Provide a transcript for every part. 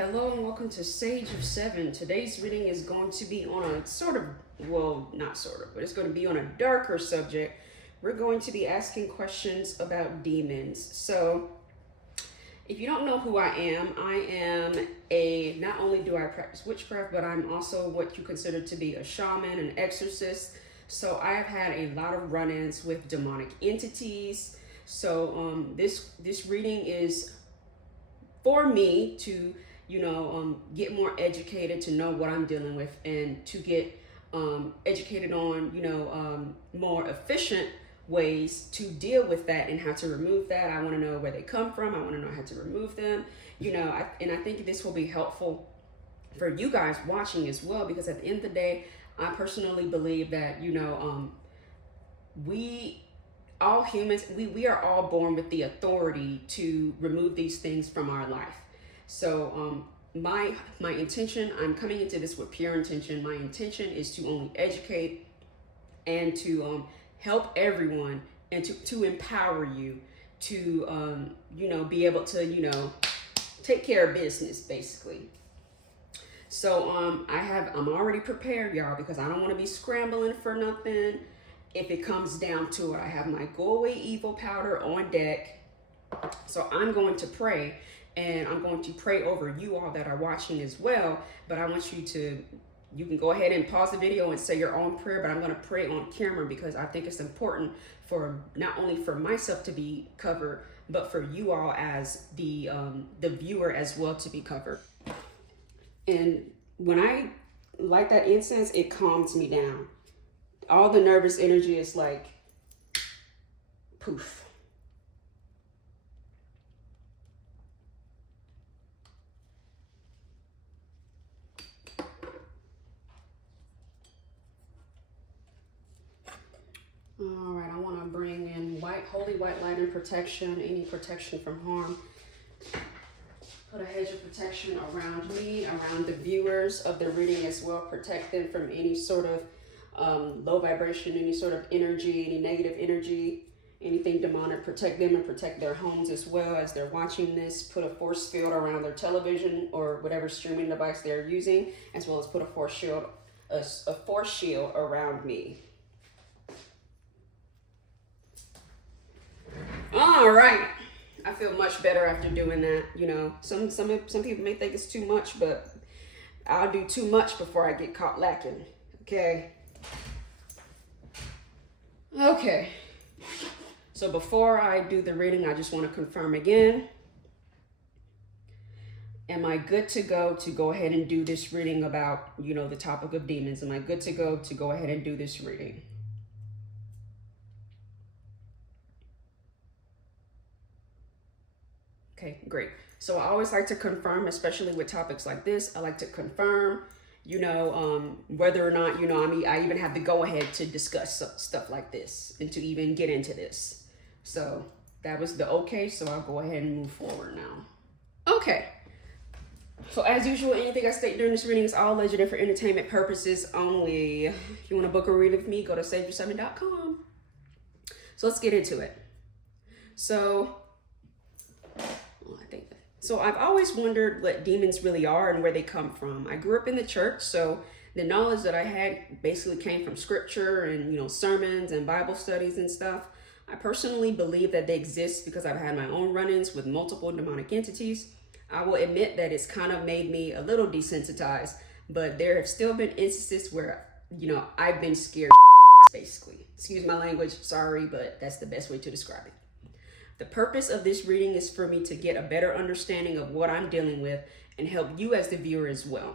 hello and welcome to Sage of Seven. Today's reading is going to be on a sort of, well, not sort of, but it's going to be on a darker subject. We're going to be asking questions about demons. So, if you don't know who I am not only do I practice witchcraft, but I'm also what you consider to be a shaman, an exorcist. So I've had a lot of run-ins with demonic entities. So this reading is for me to, get more educated, to know what I'm dealing with, and to get educated on, more efficient ways to deal with that and how to remove that. I want to know where they come from. I want to know how to remove them, and I think this will be helpful for you guys watching as well, because at the end of the day, I personally believe that, we all humans, we are all born with the authority to remove these things from our life. So my intention, I'm coming into this with pure intention. My intention is to only educate and to help everyone, and to empower you to be able to take care of business, basically. So I'm already prepared, y'all, because I don't want to be scrambling for nothing. If it comes down to it, I have my go away evil powder on deck. So I'm going to pray, and I'm going to pray over you all that are watching as well. But I want you can go ahead and pause the video and say your own prayer, but I'm going to pray on camera because I think it's important for not only for myself to be covered, but for you all as the viewer as well to be covered. And when I light that incense, it calms me down. All the nervous energy is like poof. All right, I want to bring in holy white light and protection, any protection from harm. Put a hedge of protection around me, around the viewers of the reading as well. Protect them from any sort of low vibration, any sort of energy, any negative energy, anything demonic. Protect them and protect their homes as well as they're watching this. Put a force field around their television or whatever streaming device they're using, as well as put a force shield around me. All right. I feel much better after doing that. Some people may think it's too much, but I'll do too much before I get caught lacking. Okay. So before I do the reading, I just want to confirm again. Am I good to go ahead and do this reading about, the topic of demons? Am I good to go ahead and do this reading? Okay, great. So I always like to confirm, especially with topics like this. I like to confirm, whether or not, I even have the go ahead to discuss stuff like this and to even get into this. So that was the okay. So I'll go ahead and move forward now. Okay. So as usual, anything I state during this reading is all alleged and for entertainment purposes only. If you want to book a read with me, go to sageof7.com. So let's get into it. So I've always wondered what demons really are and where they come from. I grew up in the church, so the knowledge that I had basically came from scripture and, sermons and Bible studies and stuff. I personally believe that they exist because I've had my own run-ins with multiple demonic entities. I will admit that it's kind of made me a little desensitized, but there have still been instances where, I've been scared, basically. Excuse my language, sorry, but that's the best way to describe it. The purpose of this reading is for me to get a better understanding of what I'm dealing with and help you as the viewer as well.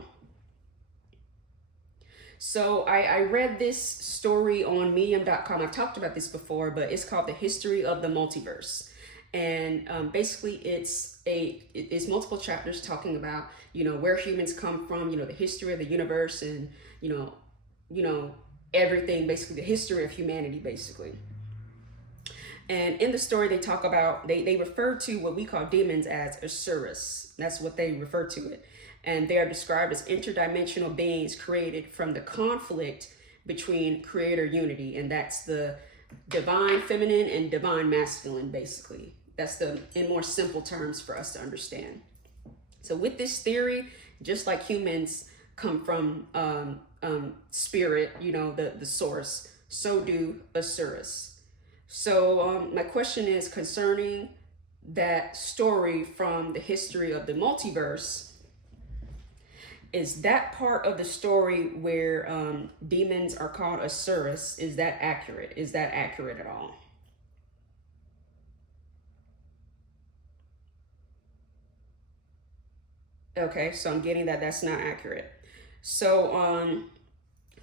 So I read this story on medium.com. I've talked about this before, but it's called The History of the Multiverse. And basically it's multiple chapters talking about, where humans come from, the history of the universe and, everything, basically the history of humanity, basically. And in the story, they talk about, they refer to what we call demons as asuras. That's what they refer to it. And they are described as interdimensional beings created from the conflict between creator unity. And that's the divine feminine and divine masculine, basically. That's in more simple terms for us to understand. So with this theory, just like humans come from spirit, you know, the source, so do Asuras. So my question is concerning that story from the history of the multiverse. Is that part of the story where demons are called Asuras, is that accurate? Is that accurate at all? Okay, so I'm getting that that's not accurate. So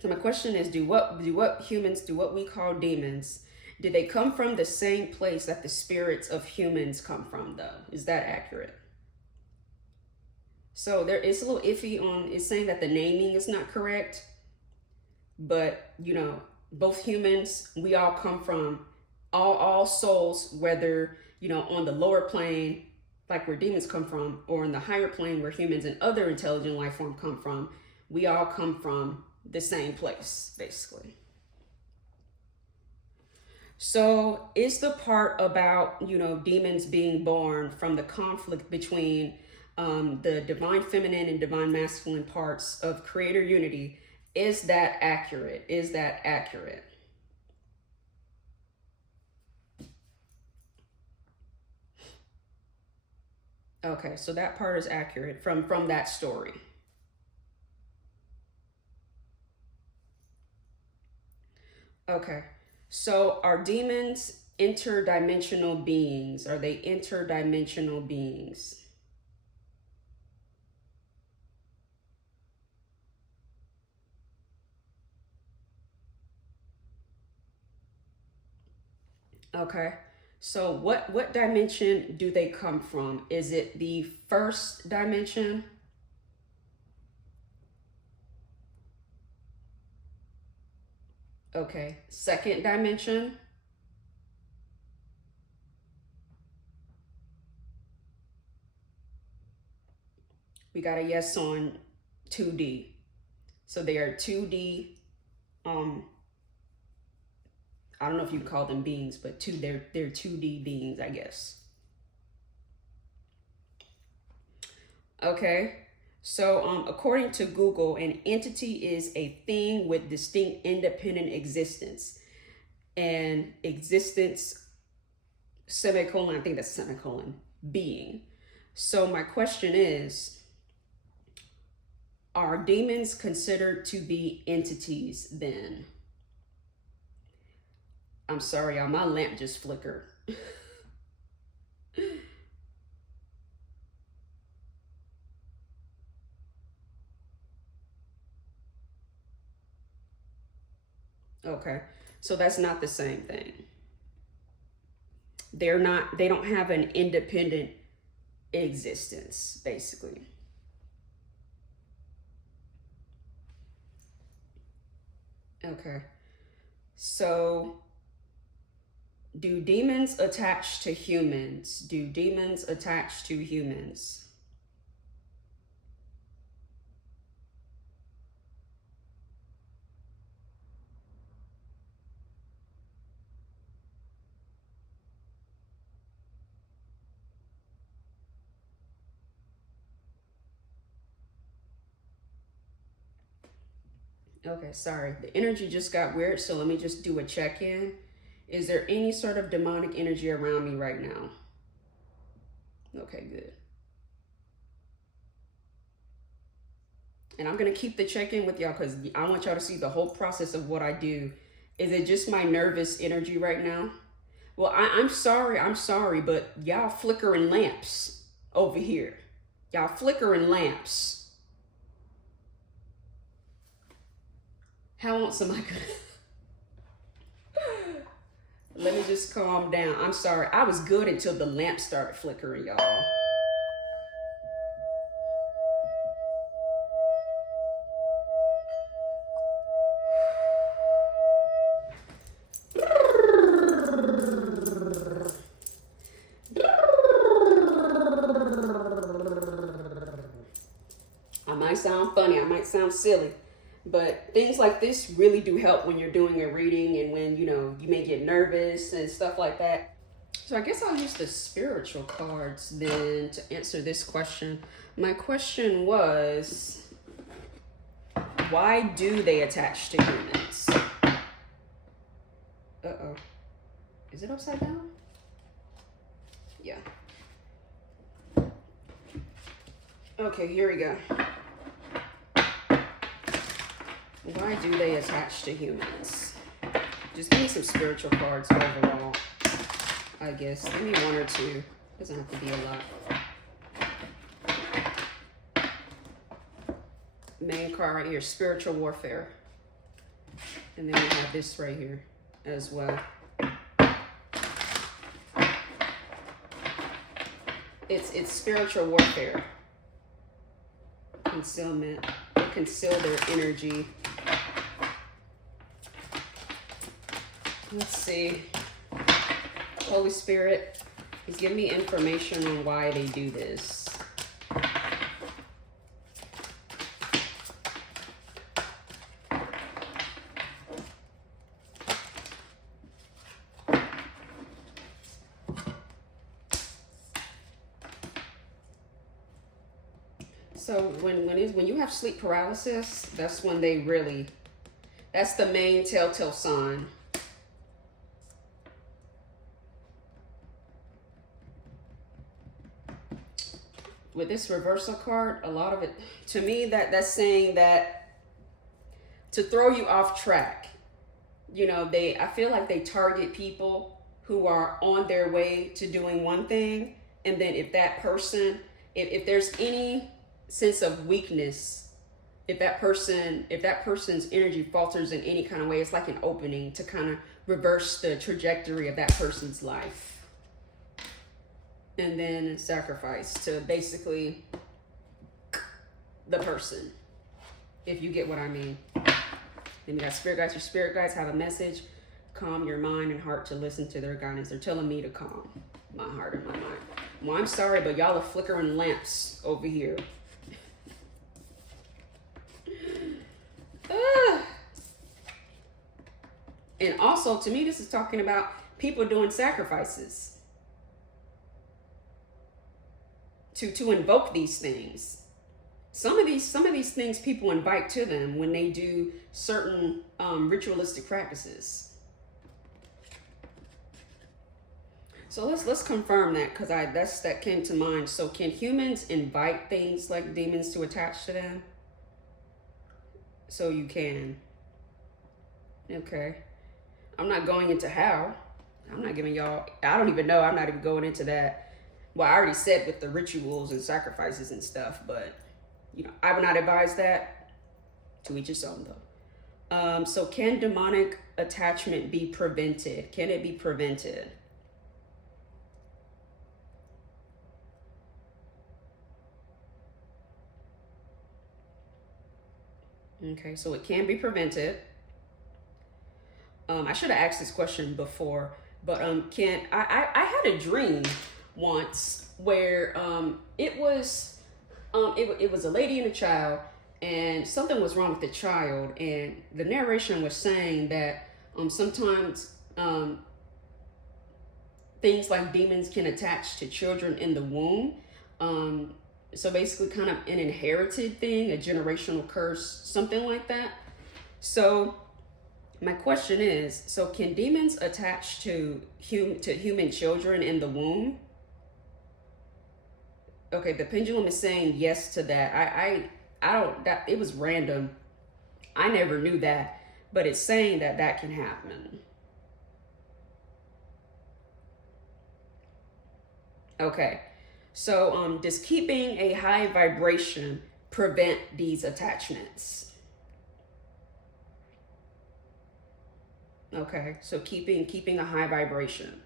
my question is, do what we call demons, did they come from the same place that the spirits of humans come from though? Is that accurate? So there is a little iffy on, it's saying that the naming is not correct, but you know, both humans, we all come from all souls, whether, you know, on the lower plane, like where demons come from, or in the higher plane where humans and other intelligent life form come from, we all come from the same place, basically. So is the part about, you know, demons being born from the conflict between the divine feminine and divine masculine parts of creator unity, is that accurate? Is that accurate? Okay, so that part is accurate from that story. Okay, so are demons interdimensional beings? Are they interdimensional beings? Okay, so what dimension do they come from? Is it the first dimension? Okay, second dimension? We got a yes on 2D. So they are 2D, I don't know if you can call them beings, but they're 2D beings, I guess. Okay, so according to Google, an entity is a thing with distinct independent existence. And existence, semicolon, I think that's semicolon, being. So my question is, are demons considered to be entities then? I'm sorry, y'all, my lamp just flickered. Okay, so that's not the same thing. They don't have an independent existence, basically. Okay, so do demons attach to humans? Do demons attach to humans? Okay, sorry. The energy just got weird, so let me just do a check-in. Is there any sort of demonic energy around me right now? Okay, good. And I'm going to keep the check-in with y'all because I want y'all to see the whole process of what I do. Is it just my nervous energy right now? Well, I'm sorry, but y'all flickering lamps over here. Y'all flickering lamps. How else am I gonna? Let me just calm down. I'm sorry. I was good until the lamp started flickering, y'all. I might sound funny. I might sound silly. But things like this really do help when you're doing a reading and when, you know, you may get nervous and stuff like that. So I guess I'll use the spiritual cards then to answer this question. My question was, why do they attach to humans? Uh-oh. Is it upside down? Yeah. Okay, here we go. Why do they attach to humans? Just give me some spiritual cards overall, I guess. Give me one or two. Doesn't have to be a lot. Main card right here, spiritual warfare. And then we have this right here as well. It's spiritual warfare. Concealment. They conceal their energy. Let's see. Holy Spirit is giving me information on why they do this. So when you have sleep paralysis, that's when they really, that's the main telltale sign. With this reversal card, a lot of it, to me, that's saying that to throw you off track. You know, I feel like they target people who are on their way to doing one thing, and then if that person, if there's any sense of weakness, if that person's energy falters in any kind of way, it's like an opening to kind of reverse the trajectory of that person's life. And then sacrifice to basically the person, if you get what I mean. Then we got spirit guides. Your spirit guides have a message. Calm your mind and heart to listen to their guidance. They're telling me to calm my heart and my mind. Well, I'm sorry, but y'all are flickering lamps over here. And also, to me, this is talking about people doing sacrifices to invoke these things. Some of these things people invite to them when they do certain ritualistic practices. So let's confirm that, because that came to mind. So can humans invite things like demons to attach to them? So you can. Okay. I'm not going into how. I'm not giving y'all, I don't even know. I'm not even going into that. Well, I already said with the rituals and sacrifices and stuff, but, you know, I would not advise that. To each his own, though. So can demonic attachment be prevented? Can it be prevented? Okay, so it can be prevented. I should have asked this question before, but I had a dream once where it was a lady and a child, and something was wrong with the child, and the narration was saying that sometimes things like demons can attach to children in the womb. So basically kind of an inherited thing, a generational curse, something like that. So my question is, so can demons attach to human children in the womb? Okay, the pendulum is saying yes to that. I don't, that it was random. I never knew that, but it's saying that can happen. Okay, so does keeping a high vibration prevent these attachments? Okay, so keeping a high vibration.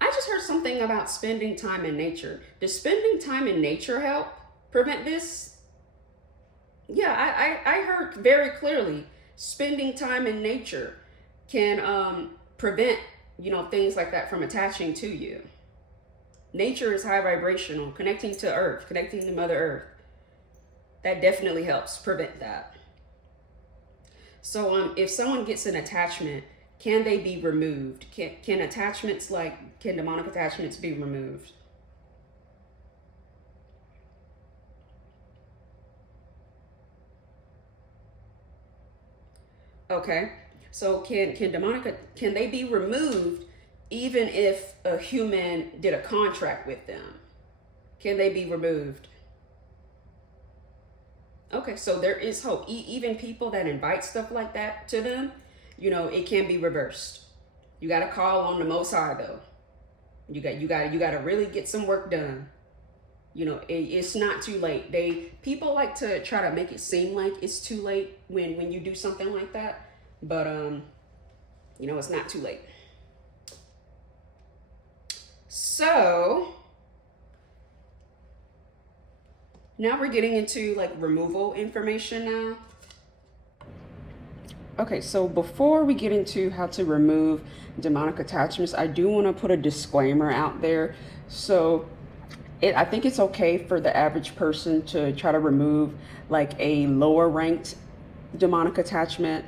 I just heard something about spending time in nature. Does spending time in nature help prevent this? Yeah, I heard very clearly spending time in nature can prevent, you know, things like that from attaching to you. Nature is high vibrational, connecting to Earth, connecting to Mother Earth. That definitely helps prevent that. So if someone gets an attachment Can they be removed? Can attachments can demonic attachments be removed? Okay. So can they be removed even if a human did a contract with them? Can they be removed? Okay, so there is hope. Even people that invite stuff like that to them, it can be reversed. You got to call on the Most High though. You got to really get some work done. It's not too late. People like to try to make it seem like it's too late when you do something like that, but it's not too late. So now we're getting into like removal information now. Okay, so before we get into how to remove demonic attachments, I do want to put a disclaimer out there. So I think it's okay for the average person to try to remove like a lower ranked demonic attachment,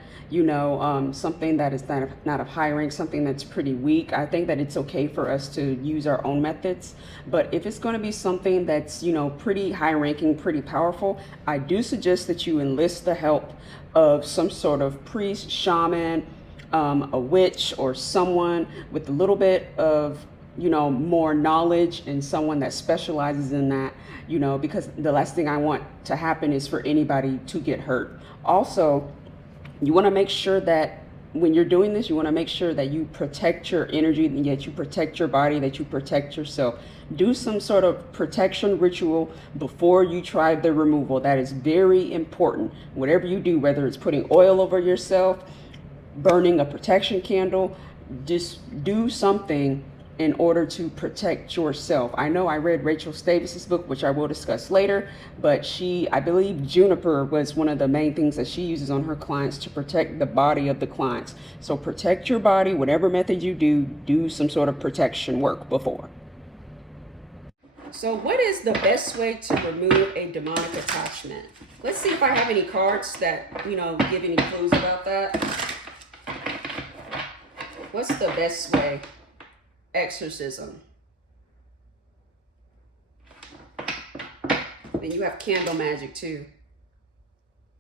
something that is not of high rank, something that's pretty weak. I think that it's okay for us to use our own methods. But if it's going to be something that's, pretty high ranking, pretty powerful, I do suggest that you enlist the help of some sort of priest, shaman, a witch, or someone with a little bit of more knowledge, and someone that specializes in that, because the last thing I want to happen is for anybody to get hurt. Also, you want to make sure that when you're doing this, you want to make sure that you protect your energy, and yet you protect your body, that you protect yourself. Do some sort of protection ritual before you try the removal. That is very important. Whatever you do, whether it's putting oil over yourself, burning a protection candle, just do something in order to protect yourself. I know I read Rachel Stavis's book, which I will discuss later, but I believe juniper was one of the main things that she uses on her clients to protect the body of the clients. So protect your body, whatever method you do some sort of protection work before. So what is the best way to remove a demonic attachment? Let's see if I have any cards that, give any clues about that. What's the best way? Exorcism. Then you have candle magic too.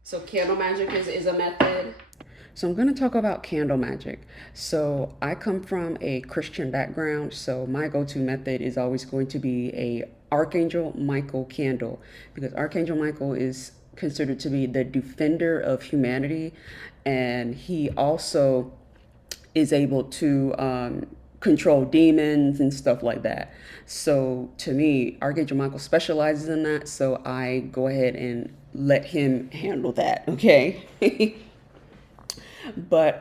So candle magic is a method. So I'm going to talk about candle magic. So I come from a Christian background, so my go-to method is always going to be a Archangel Michael candle, because Archangel Michael is considered to be the defender of humanity, and he also is able to control demons and stuff like that. So to me, Archangel Michael specializes in that, so I go ahead and let him handle that, okay? But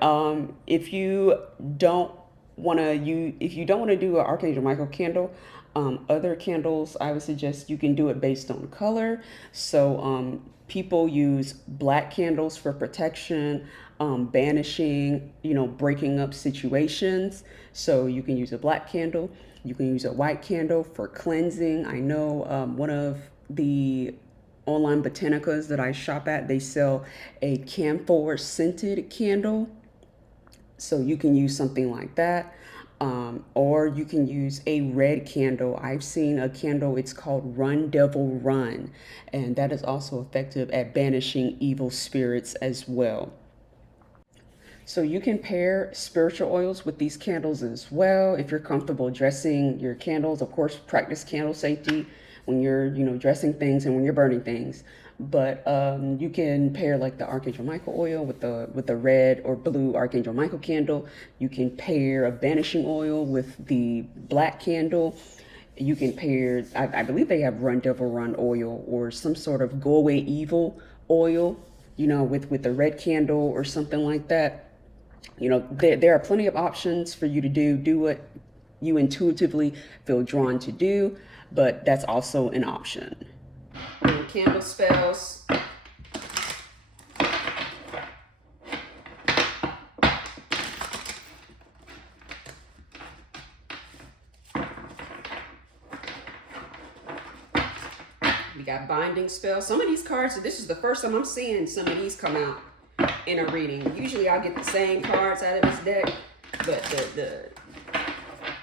if you don't want to do an Archangel Michael candle, other candles, I would suggest you can do it based on color. So people use black candles for protection, banishing, breaking up situations. So you can use a black candle. You can use a white candle for cleansing. I know one of the online botanicas that I shop at, they sell a camphor scented candle. So you can use something like that. Or you can use a red candle. I've seen a candle, it's called Run Devil Run. And that is also effective at banishing evil spirits as well. So you can pair spiritual oils with these candles as well. If you're comfortable dressing your candles, of course, practice candle safety when you're, dressing things and when you're burning things. But you can pair like the Archangel Michael oil with the red or blue Archangel Michael candle. You can pair a banishing oil with the black candle. You can pair, I believe they have Run Devil Run oil or some sort of Go Away Evil oil, with the red candle or something like that. There are plenty of options for you to do what you intuitively feel drawn to do, but that's also an option. And candle spells. We got binding spells. Some of these cards, this is the first time I'm seeing some of these come out. in a reading. Usually I'll get the same cards out of this deck, but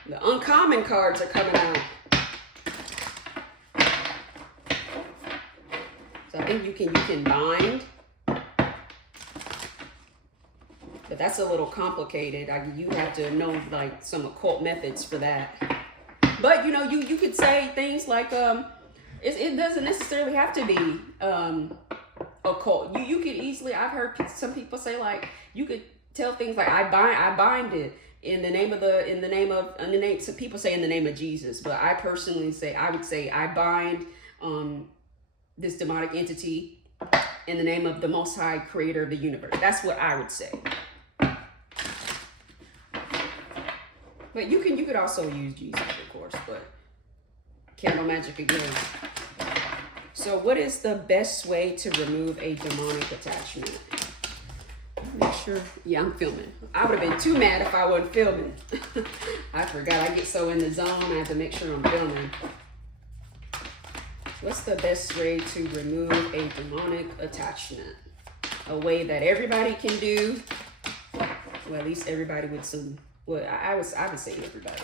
the uncommon cards are coming out. So I think you can bind, but that's a little complicated. You have to know like some occult methods for that. But you know, you could say things like it doesn't necessarily have to be occult. You could easily, I've heard some people say like you could tell things like I bind it in the name of some people say in the name of Jesus, but I personally say I would say I bind this demonic entity in the name of the Most High Creator of the universe. That's what I would say. But you could also use Jesus, of course, but candle magic again. So what is the best way to remove a demonic attachment? Make sure, yeah, I'm filming. I would have been too mad if I wasn't filming. I forgot, I get so in the zone, I have to make sure I'm filming. What's the best way to remove a demonic attachment? A way that everybody can do, well, at least everybody would assume. Well, I would say everybody.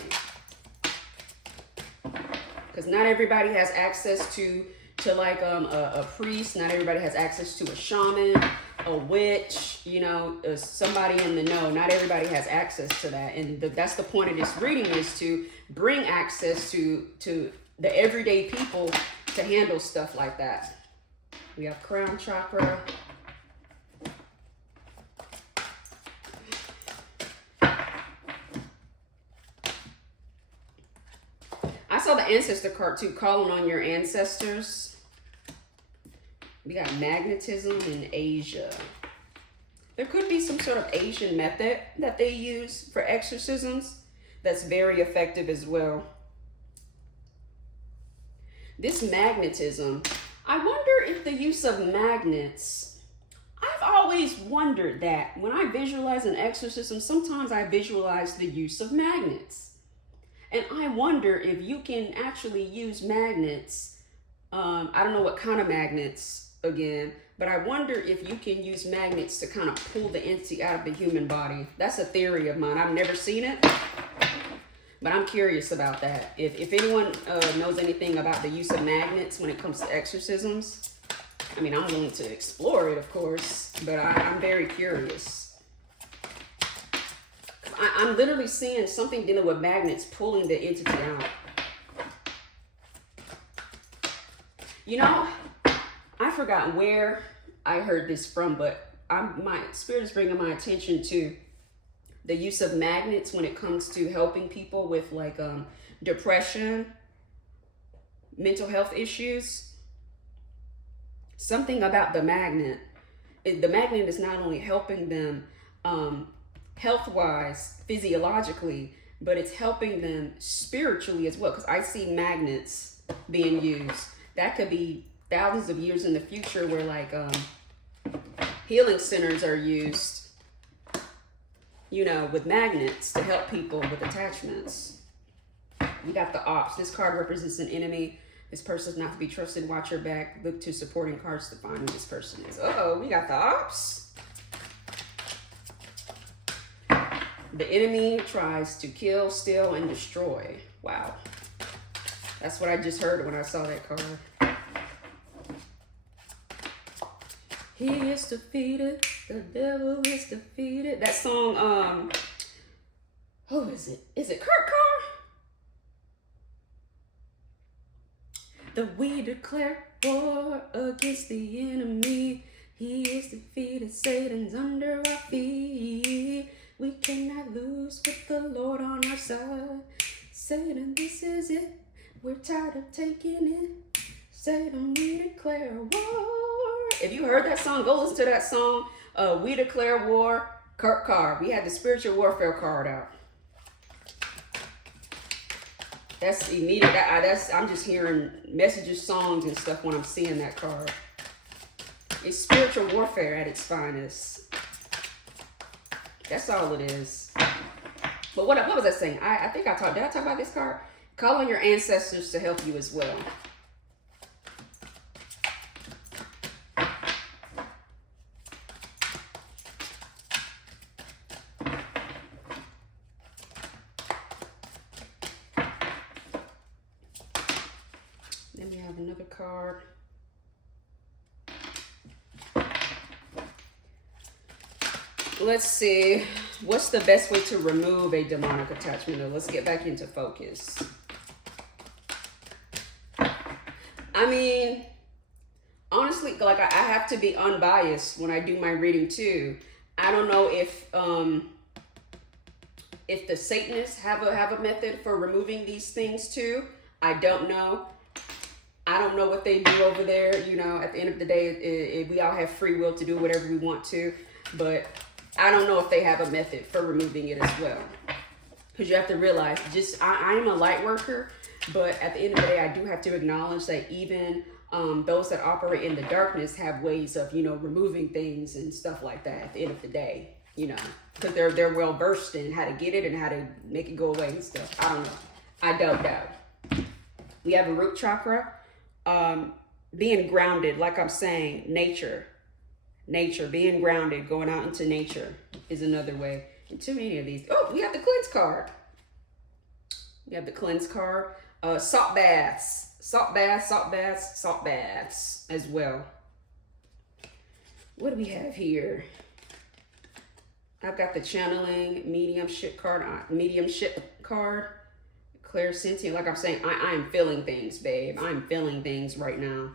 Because not everybody has access to like a priest. Not everybody has access to a shaman, a witch, you know, somebody in the know. Not everybody has access to that. And that's the point of this reading, is to bring access to the everyday people to handle stuff like that. We have crown chakra. I saw the ancestor card too, calling on your ancestors. We got magnetism in Asia. There could be some sort of Asian method that they use for exorcisms that's very effective as well. This magnetism, I wonder if the use of magnets, I've always wondered that when I visualize an exorcism, sometimes I visualize the use of magnets. And I wonder if you can actually use magnets. I don't know what kind of magnets again, but I wonder if you can use magnets to kind of pull the entity out of the human body. That's a theory of mine. I've never seen it, but I'm curious about that. If anyone knows anything about the use of magnets when it comes to exorcisms, I mean, I'm willing to explore it, of course, but I'm very curious. I'm literally seeing something dealing with magnets pulling the entity out. You know, I forgot where I heard this from, but my spirit is bringing my attention to the use of magnets when it comes to helping people with like depression, mental health issues. Something about the magnet. The magnet is not only helping them health-wise, physiologically, but it's helping them spiritually as well, because I see magnets being used. That could be thousands of years in the future where like healing centers are used, you know, with magnets to help people with attachments. We got the ops. This card represents an enemy. This person is not to be trusted. Watch your back. Look to supporting cards to find who this person is. Uh-oh, we got the ops. The enemy tries to kill, steal, and destroy. Wow. That's what I just heard when I saw that card. He is defeated. The devil is defeated. That song, who is it? Is it Kurt Carr? We declare war against the enemy. He is defeated. Satan's under our feet. We cannot lose with the Lord on our side. Satan, this is it. We're tired of taking it. Satan, we declare war. If you heard that song, go listen to that song. We Declare War, Kurt Carr. We had the spiritual warfare card out. That's immediate. I'm just hearing messages, songs, and stuff when I'm seeing that card. It's spiritual warfare at its finest. That's all it is. But what was I saying? I think I talked. Did I talk about this card? Call on your ancestors to help you as well. card. Let's see, what's the best way to remove a demonic attachment? Now, let's get back into focus. I mean, honestly, like I have to be unbiased when I do my reading too. I don't know if the Satanists have a method for removing these things too. I don't know. I don't know what they do over there. You know, at the end of the day, we all have free will to do whatever we want to, but I don't know if they have a method for removing it as well. Because you have to realize, I am a light worker, but at the end of the day, I do have to acknowledge that even those that operate in the darkness have ways of, removing things and stuff like that at the end of the day, because they're well versed in how to get it and how to make it go away and stuff. I don't know. I don't know. We have a root chakra. Being grounded, like I'm saying, nature, being grounded, going out into nature is another way. And too many of these. Oh, we have the cleanse card. We have the cleanse card. Salt baths as well. What do we have here? I've got the channeling mediumship card. Clairsentient. Like I'm saying, I am feeling things, babe. I'm feeling things right now.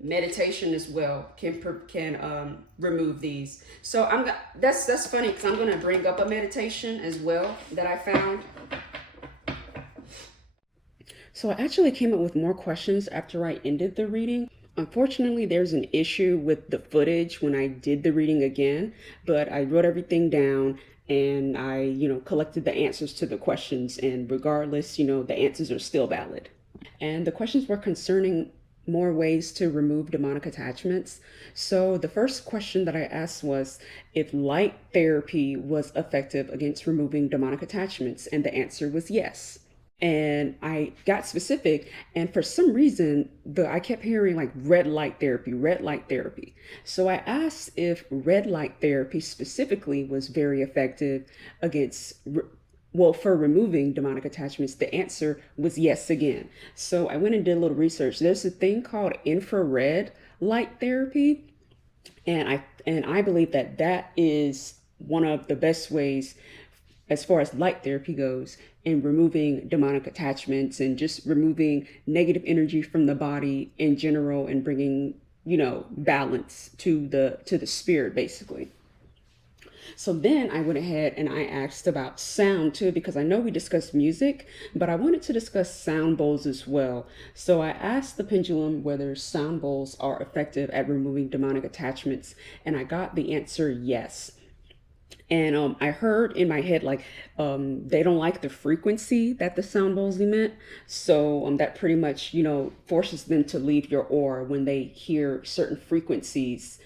Meditation as well can remove these. So that's funny because I'm gonna bring up a meditation as well that I found. So I actually came up with more questions after I ended the reading. Unfortunately, there's an issue with the footage when I did the reading again, but I wrote everything down and I, collected the answers to the questions, and regardless, the answers are still valid. And the questions were concerning more ways to remove demonic attachments. So the first question that I asked was if light therapy was effective against removing demonic attachments, and the answer was yes. And I got specific, and for some reason, I kept hearing like red light therapy. So I asked if red light therapy specifically was very effective against, for removing demonic attachments. The answer was yes again. So I went and did a little research. There's a thing called infrared light therapy, and I believe that is one of the best ways as far as light therapy goes in removing demonic attachments and just removing negative energy from the body in general and bringing, balance to the spirit, basically. So then I went ahead and I asked about sound too, because I know we discussed music, but I wanted to discuss sound bowls as well. So I asked the pendulum whether sound bowls are effective at removing demonic attachments, and I got the answer yes. And I heard in my head, like, they don't like the frequency that the sound bowls emit. So that pretty much, forces them to leave your aura when they hear certain frequencies.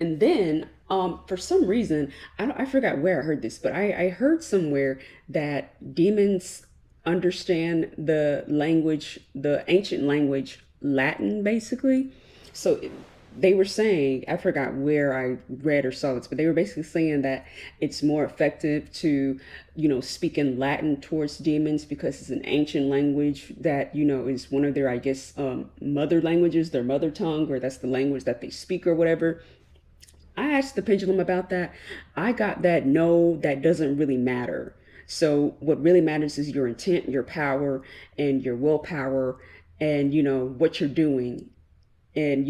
And then for some reason, I forgot where I heard this, but I heard somewhere that demons understand the language, the ancient language, Latin, basically. So they were saying, I forgot where I read or saw this, but they were basically saying that it's more effective to, speak in Latin towards demons because it's an ancient language that, is one of their, I guess, mother languages, their mother tongue, or that's the language that they speak or whatever. I asked the pendulum about that. I got that no, that doesn't really matter. So what really matters is your intent, your power, and your willpower, and, what you're doing. And,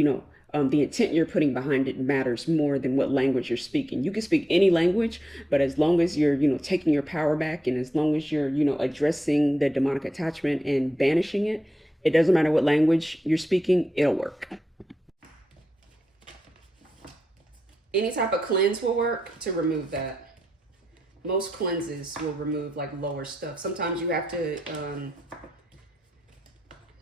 the intent you're putting behind it matters more than what language you're speaking. You can speak any language, but as long as you're, taking your power back, and as long as you're, addressing the demonic attachment and banishing it, it doesn't matter what language you're speaking, it'll work. Any type of cleanse will work to remove that. Most cleanses will remove like lower stuff. Sometimes you have to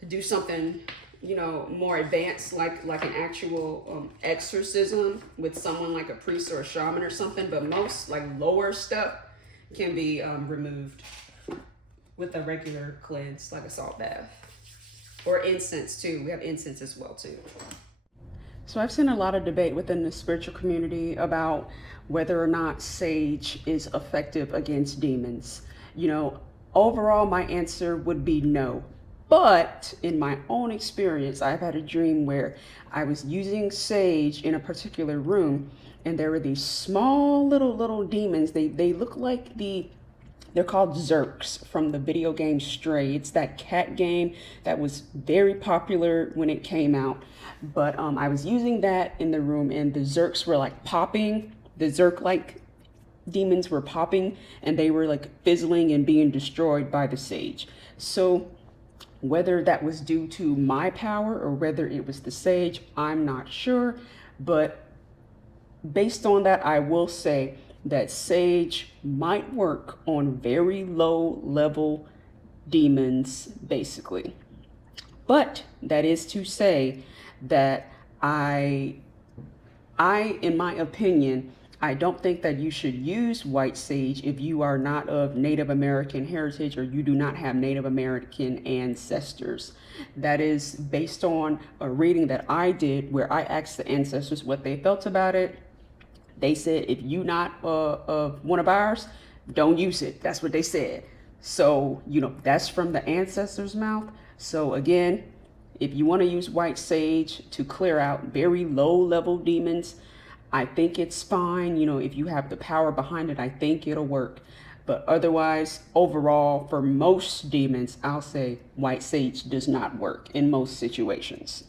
do something, more advanced, like an actual exorcism with someone like a priest or a shaman or something. But most like lower stuff can be removed with a regular cleanse, like a salt bath or incense too. We have incense as well too. So I've seen a lot of debate within the spiritual community about whether or not sage is effective against demons. Overall, my answer would be no. But in my own experience, I've had a dream where I was using sage in a particular room, and there were these small little demons. They look like they're called Zerks from the video game Stray. It's that cat game that was very popular when it came out. But I was using that in the room, and the Zerks were like popping. The Zerk like demons were popping, and they were like fizzling and being destroyed by the sage. So whether that was due to my power or whether it was the sage, I'm not sure. But based on that, I will say that sage might work on very low level demons, basically. But that is to say that in my opinion, I don't think that you should use white sage if you are not of Native American heritage or you do not have Native American ancestors. That is based on a reading that I did where I asked the ancestors what they felt about it. They said, if you not one of ours, don't use it. That's what they said. So, that's from the ancestors' mouth. So again, if you want to use white sage to clear out very low level demons, I think it's fine. If you have the power behind it, I think it'll work. But otherwise, overall, for most demons, I'll say white sage does not work in most situations.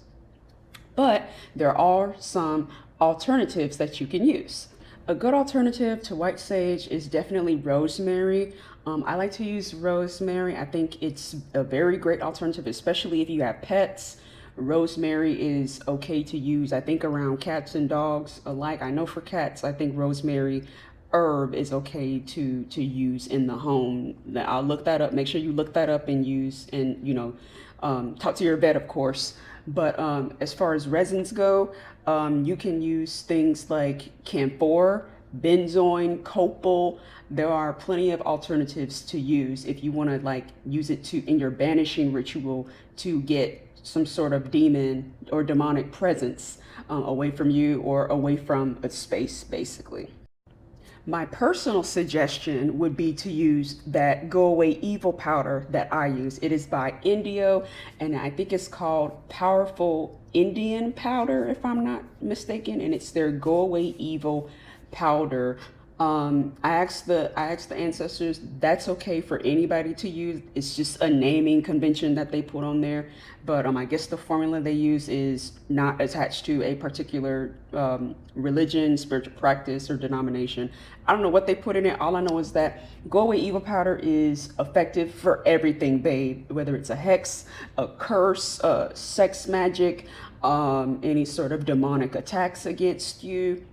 But there are some alternatives that you can use. A good alternative to white sage is definitely rosemary. I like to use rosemary. I think it's a very great alternative, especially if you have pets. Rosemary is okay to use, I think, around cats and dogs alike. I know for cats, I think rosemary herb is okay to use in the home. I'll look that up. Make sure you look that up and use, and talk to your vet, of course. But as far as resins go, you can use things like camphor, benzoin, copal. There are plenty of alternatives to use if you want to use it in your banishing ritual to get some sort of demon or demonic presence away from you or away from a space, basically. My personal suggestion would be to use that go away evil powder that I use. It is by Indio, and I think it's called Powerful Indian Powder, if I'm not mistaken, and it's their go away evil powder. I asked the ancestors, that's okay for anybody to use. It's just a naming convention that they put on there. But I guess the formula they use is not attached to a particular religion, spiritual practice, or denomination. I don't know what they put in it. All I know is that go away evil powder is effective for everything, babe. Whether it's a hex, a curse, sex magic, any sort of demonic attacks against you.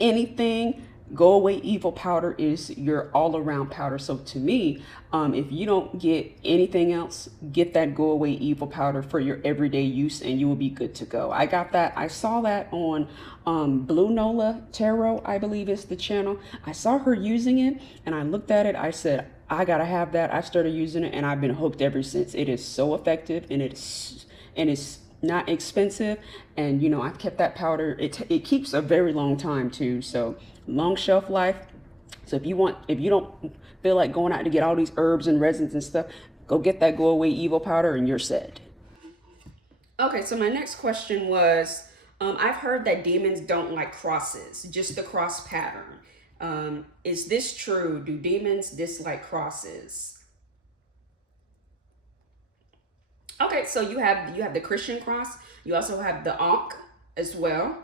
Anything, go away evil powder is your all around powder. So to me, if you don't get anything else, get that go away evil powder for your everyday use and you will be good to go. I got that. I saw that on Blue Nola Tarot, I believe is the channel. I saw her using it and I looked at it. I said, I gotta have that. I started using it and I've been hooked ever since. It is so effective and it's not expensive, and I've kept that powder. It keeps a very long time too, so long shelf life. So if you don't feel like going out to get all these herbs and resins and stuff, go get that go away evil powder and you're set. Okay, so my next question was, I've heard that demons don't like crosses, just the cross pattern. Is this true? Do demons dislike crosses? Okay, so you have the Christian cross. You also have the Ankh as well.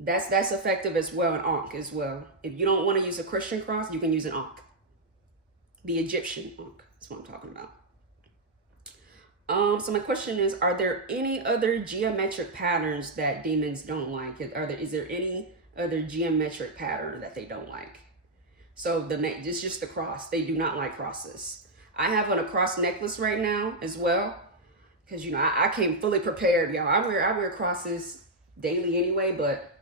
That's effective as well, an Ankh as well. If you don't want to use a Christian cross, you can use an Ankh. The Egyptian Ankh. That's what I'm talking about. So my question is, are there any other geometric patterns that demons don't like? Is there any other geometric pattern that they don't like? So it's just the cross. They do not like crosses. I have on a cross necklace right now as well, because I came fully prepared, y'all. I wear crosses daily anyway, but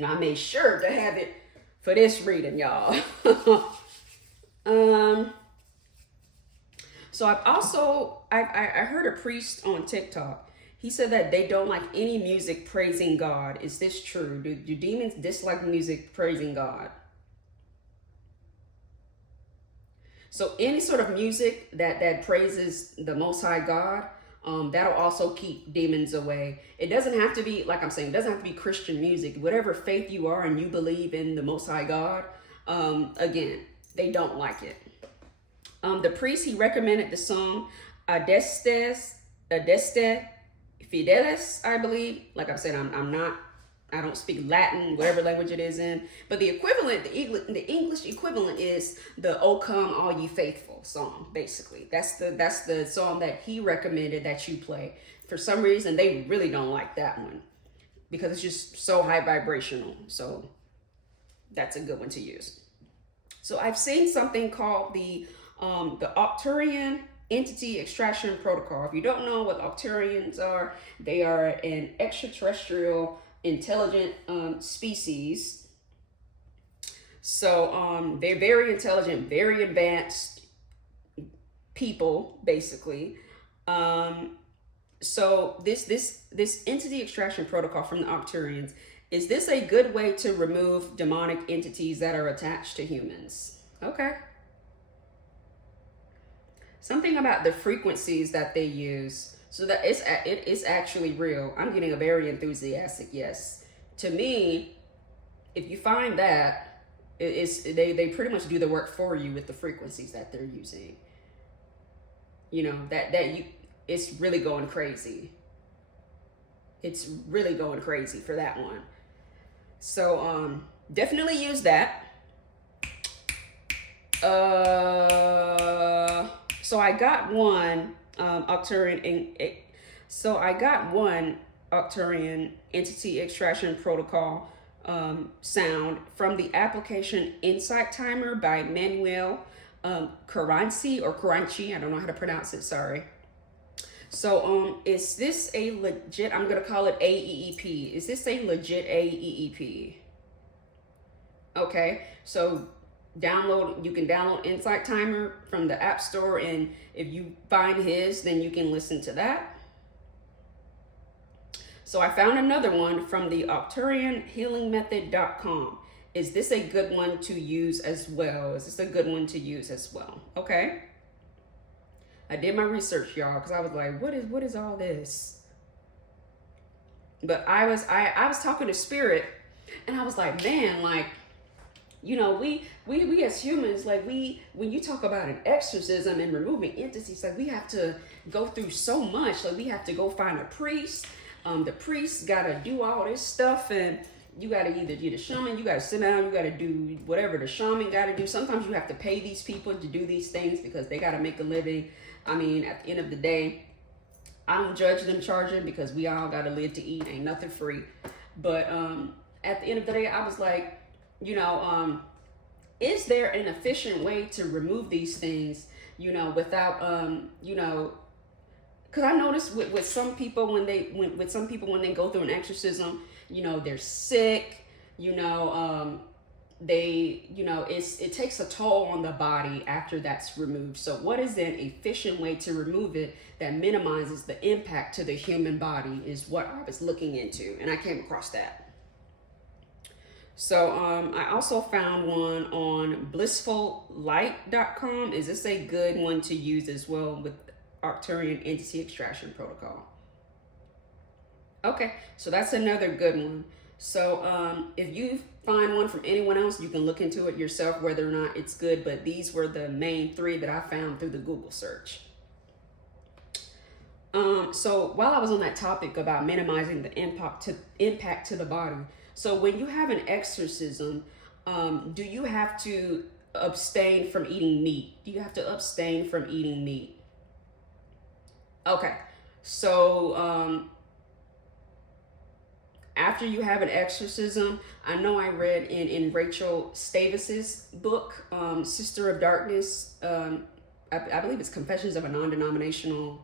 I made sure to have it for this reading, y'all. So I heard a priest on TikTok. He said that they don't like any music praising God. Is this true? Do demons dislike music praising God? So any sort of music that praises the Most High God, that'll also keep demons away. It doesn't have to be, like I'm saying, it doesn't have to be Christian music. Whatever faith you are and you believe in the Most High God, again, they don't like it. The priest, he recommended the song Adeste Fidelis, I believe. Like I said, I don't speak Latin, whatever language it is in. But the equivalent, the English equivalent is the "O Come All Ye Faithful" song. Basically, that's the song that he recommended that you play. For some reason, they really don't like that one because it's just so high vibrational. So that's a good one to use. So I've seen something called the Arcturian Entity Extraction Protocol. If you don't know what Arcturians are, they are an extraterrestrial intelligent species. So they're very intelligent, very advanced people, basically. So this entity extraction protocol from the Arcturians, is this a good way to remove demonic entities that are attached to humans? Okay. Something about the frequencies that they use, so that it is actually real. I'm getting a very enthusiastic yes. To me, if you find that, they pretty much do the work for you with the frequencies that they're using. You know, it's really going crazy. It's really going crazy for that one. So definitely use that. So I got one Arcturian. So I got one Arcturian entity extraction protocol sound from the application Insight Timer by Manuel Caranci or Caranci. I don't know how to pronounce it. Sorry. So is this a legit? I'm gonna call it AEEP. Is this a legit AEEP? Okay. So you can download Insight Timer from the App Store, and if you find his, then you can listen to that. So I found another one from the ArcturianHealingMethod.com. Is this a good one to use as well? Okay. I did my research, y'all, because I was like, what is all this? But I was talking to Spirit, and I was like, man, like, you know, we as humans, like when you talk about an exorcism and removing entities, like we have to go through so much. Like we have to go find a priest. The priest gotta do all this stuff, and you gotta either do the shaman, you gotta sit down, you gotta do whatever the shaman gotta do. Sometimes you have to pay these people to do these things because they gotta make a living. I mean, at the end of the day, I don't judge them charging because we all gotta live to eat. Ain't nothing free. But at the end of the day, I was like, you know, is there an efficient way to remove these things, you know, without, you know, because I noticed with some people when they go through an exorcism, you know, they're sick, you know, it takes a toll on the body after that's removed. So what is an efficient way to remove it that minimizes the impact to the human body is what I was looking into, and I came across that. So I also found one on blissfullight.com. Is this a good one to use as well with Arcturian entity extraction protocol? Okay, so that's another good one. So if you find one from anyone else, you can look into it yourself whether or not it's good, but these were the main three that I found through the Google search. So while I was on that topic about minimizing the impact to the body, so when you have an exorcism, do you have to abstain from eating meat? Okay, so after you have an exorcism, I know I read in Rachel Stavis's book, Sister of Darkness, I believe it's Confessions of a Non-Denominational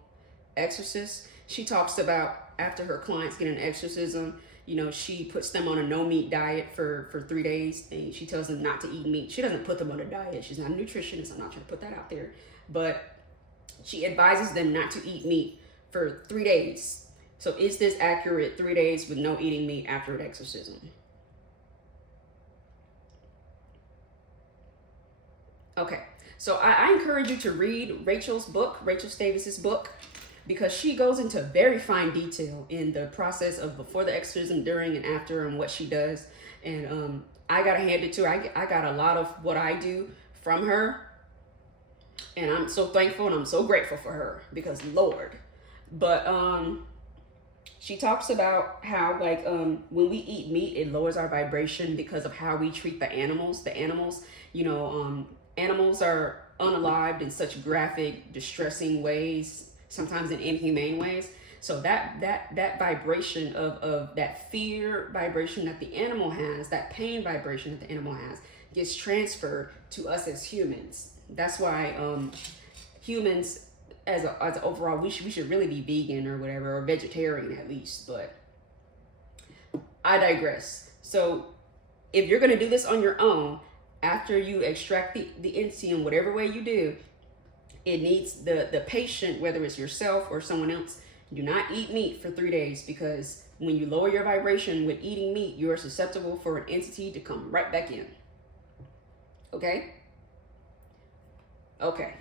Exorcist. She talks about after her clients get an exorcism, you know, she puts them on a no meat diet for 3 days, and she tells them not to eat meat. She doesn't put them on a diet. She's not a nutritionist. I'm not trying to put that out there, but she advises them not to eat meat for 3 days. So is this accurate? 3 days with no eating meat after an exorcism? Okay, So I encourage you to read Rachel Davis's book, because she goes into very fine detail in the process of before the exorcism, during and after, and what she does. And I gotta hand it to her. I got a lot of what I do from her, and I'm so thankful and I'm so grateful for her, because Lord. But she talks about how, like, when we eat meat, it lowers our vibration because of how we treat the animals. The animals, animals are unalived in such graphic, distressing ways, sometimes in inhumane ways. So that vibration of that fear vibration that the animal has, that pain vibration that the animal has, gets transferred to us as humans. That's why humans, as overall, we should really be vegan or whatever, or vegetarian at least. But I digress. So if you're gonna do this on your own, after you extract the entity in whatever way you do, it needs the patient, whether it's yourself or someone else, do not eat meat for 3 days, because when you lower your vibration with eating meat, you are susceptible for an entity to come right back in. Okay? Okay.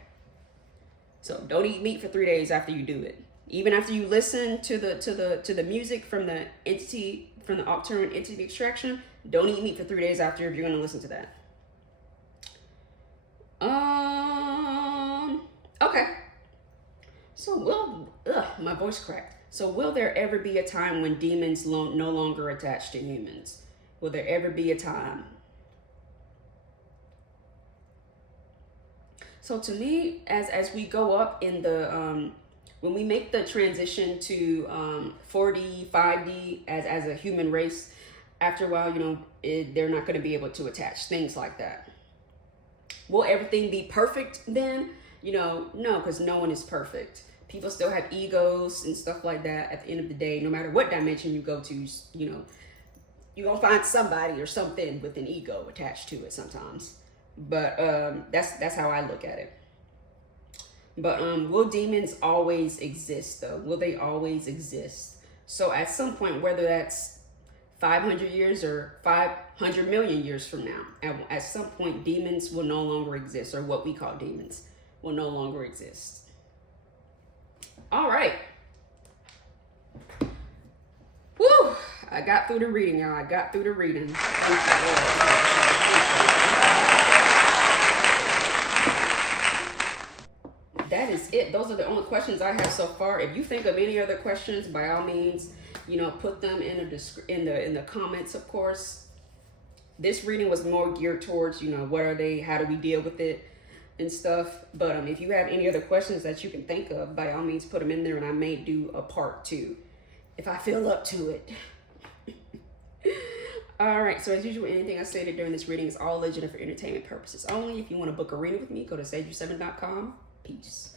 So don't eat meat for 3 days after you do it. Even after you listen to the music from the entity, from the Octurian entity extraction, don't eat meat for 3 days after if you're gonna listen to that. Okay. So my voice cracked. So will there ever be a time when demons no longer attach to humans? Will there ever be a time? So to me, as we go up in the, when we make the transition to 4D, 5D as a human race, after a while, they're not going to be able to attach, things like that. Will everything be perfect then? No, because no one is perfect. People still have egos and stuff like that. At the end of the day, no matter what dimension you go to, you're going to find somebody or something with an ego attached to it sometimes. But that's how I look at it. But will demons always exist, though? Will they always exist? So at some point, whether that's 500 years or 500 million years from now, at some point, demons will no longer exist, or what we call demons will no longer exist. All right. Woo! I got through the reading, y'all. I got through the reading. That is it. Those are the only questions I have so far. If you think of any other questions, by all means, put them in the comments, of course. This reading was more geared towards, what are they, how do we deal with it and stuff. But if you have any other questions that you can think of, by all means, put them in there, and I may do a part 2 if I feel up to it. All right, so as usual, anything I stated during this reading is all legend and for entertainment purposes only. If you want to book a reading with me, go to SageYou7.com. Peace.